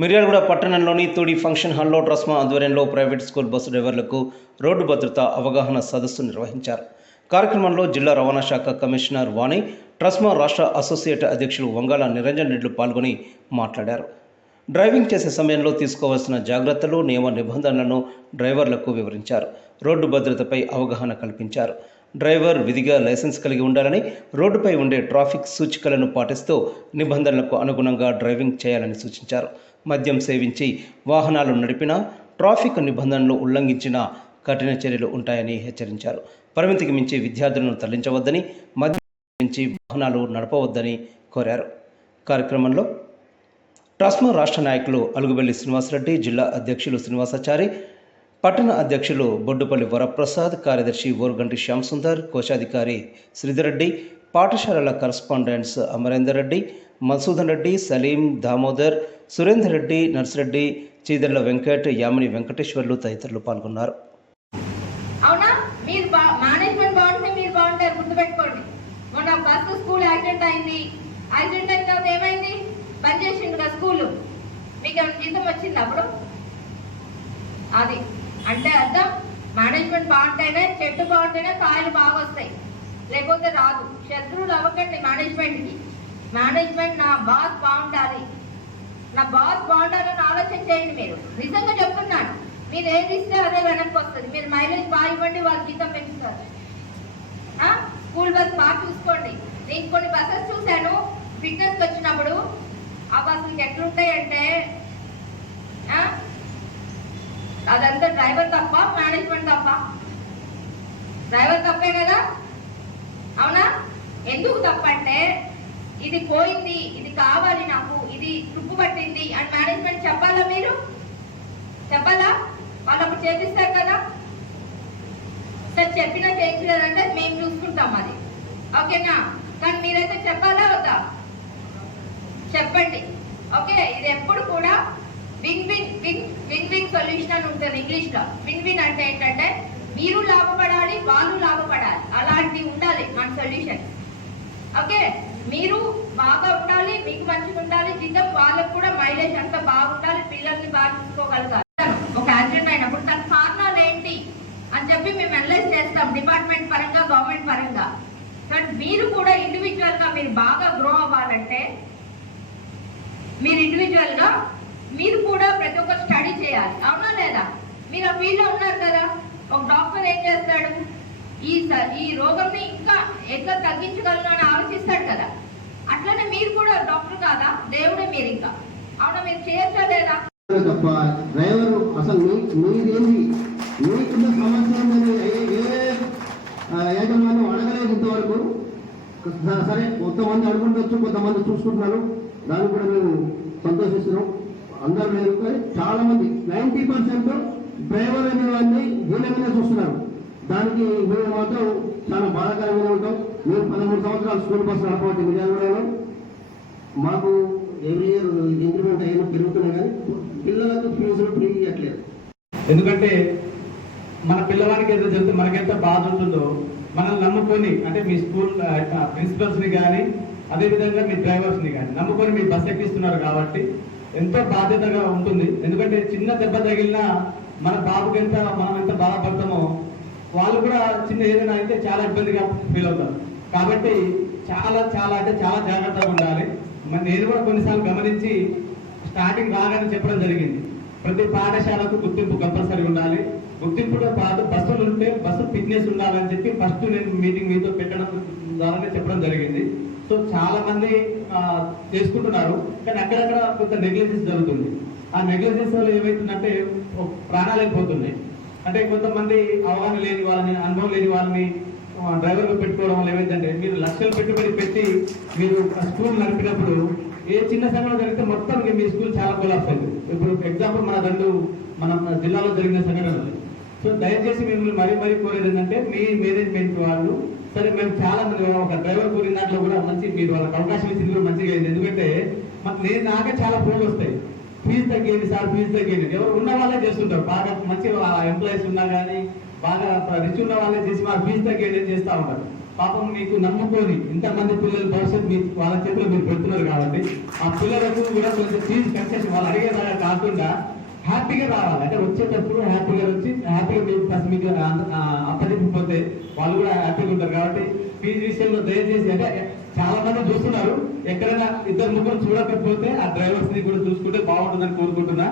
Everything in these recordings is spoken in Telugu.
మిర్యాలగూడ పట్టణంలోని తొడి ఫంక్షన్ హాల్లో ట్రస్మా ఆధ్వర్యంలో ప్రైవేట్ స్కూల్ బస్సు డ్రైవర్లకు రోడ్డు భద్రత అవగాహన సదస్సు నిర్వహించారు. కార్యక్రమంలో జిల్లా రవాణా శాఖ కమిషనర్ వాణి, ట్రస్మా రాష్ట్ర అసోసియేట్ అధ్యక్షులు వంగాల నిరంజన్ రెడ్డి పాల్గొని మాట్లాడారు. డ్రైవింగ్ చేసే సమయంలో తీసుకోవాల్సిన జాగ్రత్తలు, నియమ నిబంధనలను డ్రైవర్లకు వివరించారు. రోడ్డు భద్రతపై అవగాహన కల్పించారు. డ్రైవర్ విధిగా లైసెన్స్ కలిగి ఉండాలని, రోడ్డుపై ఉండే ట్రాఫిక్ సూచికలను పాటిస్తూ నిబంధనలకు అనుగుణంగా డ్రైవింగ్ చేయాలని సూచించారు. మద్యం సేవించి వాహనాలు నడిపినా, ట్రాఫిక్ నిబంధనలు ఉల్లంఘించినా కఠిన చర్యలు ఉంటాయని హెచ్చరించారు. పరిమితికి మించి విద్యార్థులను తరలించవద్దని, మద్యం మించి వాహనాలు నడపవద్దని కోరారు. కార్యక్రమంలో ట్రస్మా రాష్ట్ర నాయకులు అలుగుబెల్లి శ్రీనివాసరెడ్డి, జిల్లా అధ్యక్షులు శ్రీనివాసాచారి, పట్టణ అధ్యక్షులు బొడ్డుపల్లి వరప్రసాద్, కార్యదర్శి ఓరుగంటి శ్యామసుందర్, కోశాధికారి శ్రీధర్ రెడ్డి, పాఠశాలల కరస్పాండెంట్స్ అమరేందర్ రెడ్డి, మధుసూదన్ రెడ్డి, సలీం, దామోదర్, సురేందర్ రెడ్డి, నర్సిరెడ్డి, చీదర్ల వెంకట్, యామిని వెంకటేశ్వర్లు తదితరులు పాల్గొన్నారు. అవునా, మీరు మేనేజ్మెంట్ బాగుంటే మీరు బాగుంటారు, గుర్తుపెట్టుకోండి. మొన్న బస్సు స్కూల్ యాక్సిడెంట్ అయింది. యాక్సిడెంట్ అయిన తర్వాత ఏమైంది? బంద్ చేసిండు కదా స్కూల్. మీకు ఏమైనా జీతం వచ్చింది అప్పుడు? అది అంటే అర్థం మేనేజ్మెంట్ బాగుంటేనే, చెట్టు బాగుంటేనే కాయలు బాగా వస్తాయి, లేకపోతే రాదు. శత్రువులు అవ్వకండి మేనేజ్మెంట్కి. మేనేజ్మెంట్ నా బాస్ బాగుండాలి, నా బాస్ బాగుండాలని ఆలోచన చేయండి. మీరు నిజంగా చెప్తున్నాను, మీరు ఏది ఇస్తే అదే వెనక్కి వస్తుంది. మీరు మైలేజ్ బాగా ఇవ్వండి, వాళ్ళ జీతం పెంచుతారు. స్కూల్ బస్ బాగా చూసుకోండి. నేను కొన్ని బస్సెస్ చూశాను ఫిట్నెస్కి వచ్చినప్పుడు. ఆ బస్సులకి ఎట్లుంటాయంటే అదంతా డ్రైవర్ తప్ప, మేనేజ్మెంట్ తప్ప? డ్రైవర్ తప్పే కదా, అవునా? ఎందుకు తప్పంటే ఇది పోయింది, ఇది కావాలి, నాకు ఇది తుప్పు పట్టింది అని మేనేజ్మెంట్ చెప్పాలా? మీరు చెప్పాలా? వాళ్ళు అప్పుడు చేపిస్తారు కదా. సార్ చెప్పినా చేయించలేదంటే మేము చూసుకుంటాం, అది ఓకేనా? కానీ మీరైతే చెప్పాలా వద్దా? చెప్పండి. ఓకే, ఇది ఎప్పుడు కూడా win win win win win solution అని ఉంటుంది ఇంగ్లీష్లో. విన్ విన్ అంటే ఏంటంటే మీరు లాభపడాలి, వాళ్ళు లాభపడాలి, అలాంటివి ఉండాలి మన సొల్యూషన్. ఓకే, మీరు బాగా ఉండాలి, మీకు మంచిగా ఉండాలి, జీతం వాళ్ళకు కూడా మైలేజ్ అంతా బాగుండాలి, పిల్లల్ని బాగా చూసుకోగలగాలి. ఒక యాక్సిడెంట్ అయినప్పుడు దాని కారణాలు ఏంటి అని చెప్పి మేము అనలైజ్ చేస్తాం, డిపార్ట్మెంట్ పరంగా, గవర్నమెంట్ పరంగా. కానీ మీరు కూడా ఇండివిజువల్గా మీరు బాగా గ్రో అవ్వాలంటే మీరు ఇండివిజువల్గా మీరు కూడా ప్రతి ఒక్క స్టడీ చేయాలి, అవునా లేదా? మీరు ఆ ఫీల్డ్లో ఉన్నారు కదా. ఒక డాక్టర్ ఏం చేస్తాడు? ఈ రోగంని ఇంకా ఎట్లా తగ్గించగలను అని ఆలోచిస్తాడు కదా. అట్లనే మీరు కూడా డాక్టర్ కాదా? దేవుడే మీరు. ఇంకా అవునా, మీరు చేయొచ్చా లేదా? తప్ప డ్రైవర్ అసలు మీరేంది, మీకున్న సమస్యలు యాజమాన్యం అడగలేదు ఇంతవరకు. సరే, కొంతమంది అడుగుండొచ్చు, కొంతమంది చూసుకుంటున్నారు, దాన్ని కూడా మేము సంతోషిస్తున్నాం. అందరూ లేదు, కానీ చాలా మంది 90% డ్రైవర్ అనే వాడిని హీనంగా చూస్తున్నారు. దానికి మేము మాత్రం చాలా బాధాకరంగా ఉంటాం. మేము 13 సంవత్సరాలు స్కూల్ బస్సు నడపవచ్చు మిర్యాలగూడలో. మాకు ఎవ్రీ ఇయర్ ఇంక్రిమెంట్ అయినా పెరుగుతున్నాయి, కానీ పిల్లలకు ఫీజులు ఫ్రీ ఇవ్వట్లేదు. ఎందుకంటే మన పిల్లవాడికి ఏదో చెప్తే మనకెంత బాధ ఉంటుందో, మనల్ని నమ్ముకొని, అంటే మీ స్కూల్ ప్రిన్సిపల్స్ని కానీ, అదేవిధంగా మీ డ్రైవర్స్ని కానీ నమ్ముకొని మీ బస్ ఎక్కిస్తున్నారు కాబట్టి ఎంతో బాధ్యతగా ఉంటుంది. ఎందుకంటే చిన్న దెబ్బ తగిలినా మన బాబుకి మనం ఎంత బాధపడతామో, వాళ్ళు కూడా చిన్న ఏదైనా అయితే చాలా ఇబ్బందిగా ఫీల్ అవుతారు. కాబట్టి చాలా చాలా అంటే చాలా జాగ్రత్తగా ఉండాలి. నేను కూడా కొన్నిసార్లు గమనించి స్టార్టింగ్ రాగానే చెప్పడం జరిగింది, ప్రతి పాఠశాలకు గుర్తింపు కంపల్సరీ ఉండాలి. గుర్తింపుతో పాటు బస్సులు ఉంటే బస్సు ఫిట్నెస్ ఉండాలని చెప్పి ఫస్ట్ నేను మీటింగ్ మీతో పెట్టడం ద్వారానే చెప్పడం జరిగింది. సో చాలా మంది చేసుకుంటున్నారు, కానీ అక్కడక్కడ కొంత నెగ్లిజెన్స్ జరుగుతుంది. ఆ నెగ్లిజెన్స్ వల్ల ఏమవుతుందంటే ప్రాణాలు అయిపోతున్నాయి. అంటే కొంతమంది అవగాహన లేని వాళ్ళని, అనుభవం లేని వాళ్ళని డ్రైవర్గా పెట్టుకోవడం వల్ల ఏమైందంటే, మీరు లక్షలు పెట్టుబడి పెట్టి మీరు స్కూల్ నడిపినప్పుడు ఏ చిన్న సంఘటన జరిగితే మొత్తం మీ స్కూల్ చాలా కొలాప్స్ అయింది. ఇప్పుడు ఎగ్జాంపుల్ మన జిల్లాలో జరిగిన సంఘటనలు. సో దయచేసి మిమ్మల్ని మరీ కోరేది ఏంటంటే, మీ మేనేజ్మెంట్ వాళ్ళు, సరే మేము చాలా మంది ఒక డ్రైవర్ కోరిన దాంట్లో కూడా మంచి మీరు వాళ్ళకి అవకాశం ఇచ్చింది కూడా మంచిగా అయింది. ఎందుకంటే నాకే చాలా ఫోన్లు వస్తాయి, ఫీజు తగ్గేది సార్, ఫీజు తగ్గేది. ఎవరు ఉన్న వాళ్ళే చేస్తుంటారు, బాగా మంచి ఎంప్లాయీస్ ఉన్నా కానీ, బాగా రిచ్ ఉన్న వాళ్ళే చేసి మా ఫీజు తగ్గేది చేస్తూ ఉంటారు. పాపం మీకు నమ్ముకొని ఇంతమంది పిల్లలు భవిష్యత్తు మీ వాళ్ళ చేతిలో మీరు పెడుతున్నారు కాబట్టి ఆ పిల్లలకు కూడా కొంచెం ఫీజు కన్సెషన్ వాళ్ళు అడిగేలాగా కాకుండా హ్యాపీగా రావాలి. అంటే వచ్చేటప్పుడు హ్యాపీగా వచ్చి హ్యాపీగా మీకు అప్పచెప్పిపోతే వాళ్ళు కూడా హ్యాపీగా ఉంటారు. కాబట్టి ఫీజు విషయంలో దయచేసి అంటే చాలా మంది చూస్తున్నారు, ఎక్కడైనా ఇద్దరు ముగ్గురు చూడకపోతే ఆ డ్రైవర్స్ ని కూడా చూసుకుంటే బాగుంటుందని కోరుకుంటున్నా.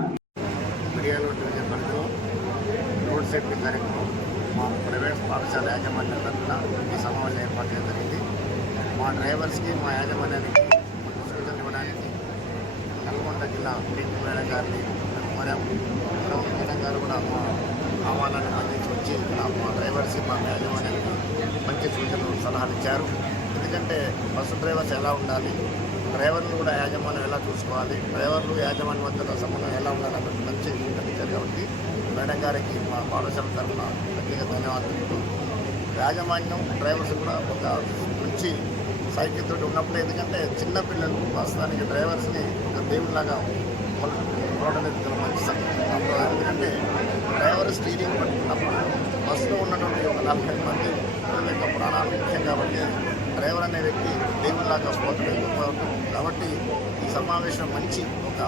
రోడ్ సేఫ్టీ కార్యక్రమం మా ప్రైవేట్ పాఠశాల యాజమాన్యం తరఫున ఈ సమావేశం ఏర్పాటు చేయడం జరిగింది. మా డ్రైవర్స్కి మా యాజమాన్యానికి సూచనలు ఇవ్వడానికి నల్గొండ జిల్లా టీచర్ మేడం గారిని మరియు మేడం గారు కూడా మా ఆహ్వానాన్ని అందించి వచ్చి మా డ్రైవర్స్కి మా యాజమాన్యానికి మంచి సూచనలు సలహాలు ఇచ్చారు. ఎందుకంటే బస్సు డ్రైవర్స్ ఎలా ఉండాలి, డ్రైవర్లు కూడా యాజమాన్యం ఎలా చూసుకోవాలి, డ్రైవర్లు యాజమాన్యం మధ్యలో సంబంధం ఎలా ఉండాలని మంచి సూచనలు ఇచ్చారు. కాబట్టి మేడం గారికి మా పాఠశాల తరఫున ప్రత్యేక ధన్యవాదాలు. యాజమాన్యం డ్రైవర్స్ కూడా ఒక మంచి సైకిల్ తోటి ఉన్నప్పుడు, ఎందుకంటే చిన్నపిల్లలు ప్రస్తుతానికి డ్రైవర్స్ని ఒక దేవుడిలాగా చూడలేదు మంచి సంప్రదాయం. ఎందుకంటే డ్రైవర్ స్టీరింగ్ పట్టుకున్నప్పుడు బస్సులో ఉన్నటువంటి ఒక 40 మంది పిల్లల యొక్క ప్రాణాలు ముఖ్యం. కాబట్టి డ్రైవర్ అనే వ్యక్తి దేవుడిలాగా పోతుంది. కాబట్టి ఈ సమావేశం మంచి ఒక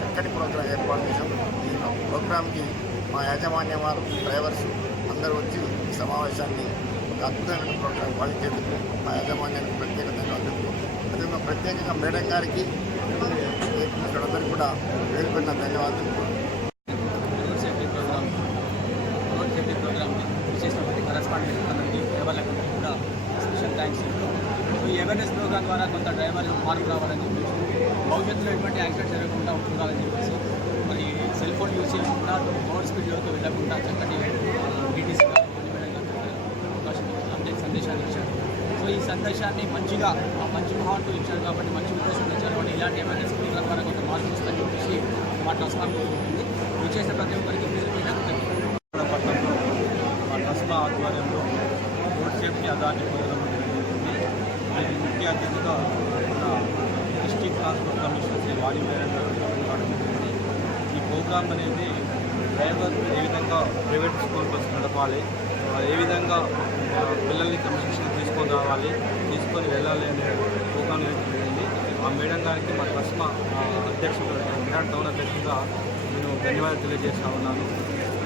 చక్కటి ప్రోగ్రాం ఏర్పాటు చేశాం. ఈ ప్రోగ్రాంకి మా యాజమాన్యం వారు డ్రైవర్స్ అందరూ వచ్చి ఈ సమావేశాన్ని ఒక అద్భుతమైన ప్రోగ్రాం పాటించేందుకు మా యాజమాన్యానికి ప్రత్యేక ధన్యవాదాలు. అదేవిధంగా ప్రత్యేకంగా మేడం గారికి ఇక్కడందరికీ కూడా పేరు పెట్టిన ధన్యవాదాలు. రోడ్ సేఫ్టీ ప్రోగ్రామ్ని చేసినటువంటి కరెస్పాండెంట్ అందరికీ డ్రైవర్లకు కూడా స్పెషల్ థ్యాంక్స్. ఈ అవేర్నెస్ ప్రోగ్రామ్ ద్వారా కొంత డ్రైవర్లు మార్పు రావాలని చెప్పేసి, భవిష్యత్తులో ఎటువంటి యాక్సిడెంట్ జరగకుండా ఉండాలని చెప్పేసి, మరి సెల్ ఫోన్ యూజ్ చేయకుండా ఓవర్ స్పీడ్లోకి వెళ్ళకుండా చక్కటి డీటీసీ అవకాశం అంటే సందేశాన్ని ఇచ్చారు. సో ఈ సందేశాన్ని మంచిగా మంచి భావంతో ఇచ్చారు కాబట్టి మంచి ఉద్దేశంతో ఇచ్చారు కాబట్టి ఇలాంటి అవేర్నెస్ ప్రోగ్రామ్ ద్వారా కొంత మార్పు వస్తుందని చెప్పేసి మా ట్రస్మా కోరుకుంటుంది. విచ్చేసిన ప్రతి ఒక్కరికి పట్టణంలో మా ట్రస్మా ఆధ్వర్యంలో రోడ్ సేఫ్టీ అదాన్ని ప్రోగ్రాం జరిగింది. ముఖ్య అతిథిగా మన డిస్ట్రిక్ట్ ట్రాన్స్పోర్ట్ కమిషనర్ శ్రీ వాణి మేడం గారు జరిగింది. ఈ ప్రోగ్రాం అనేది డ్రైవర్ ఏ విధంగా ప్రైవేట్ స్కూల్ బస్సు నడపాలి, ఏ విధంగా పిల్లల్ని క్రమశిక్షణ తీసుకొని రావాలి, తీసుకొని వెళ్ళాలి అనే ప్రోగ్రాం జరిగింది. ఆ మేడం గారికి మా ట్రస్మా అధ్యక్షుడు విరాట్ టౌన్ అధ్యక్షుడిగా నేను ధన్యవాదాలు తెలియజేస్తా ఉన్నాను.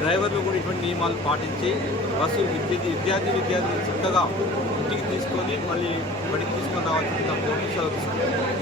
డ్రైవర్లు కూడా ఇటువంటి నియమాలు పాటించి బస్సు విద్యార్థులు చక్కగా ఇంటికి తీసుకొని మళ్ళీ బడికి తీసుకొని రావాల్సిందిగా కోరుతూ సెలవు తీసుకుంటారు.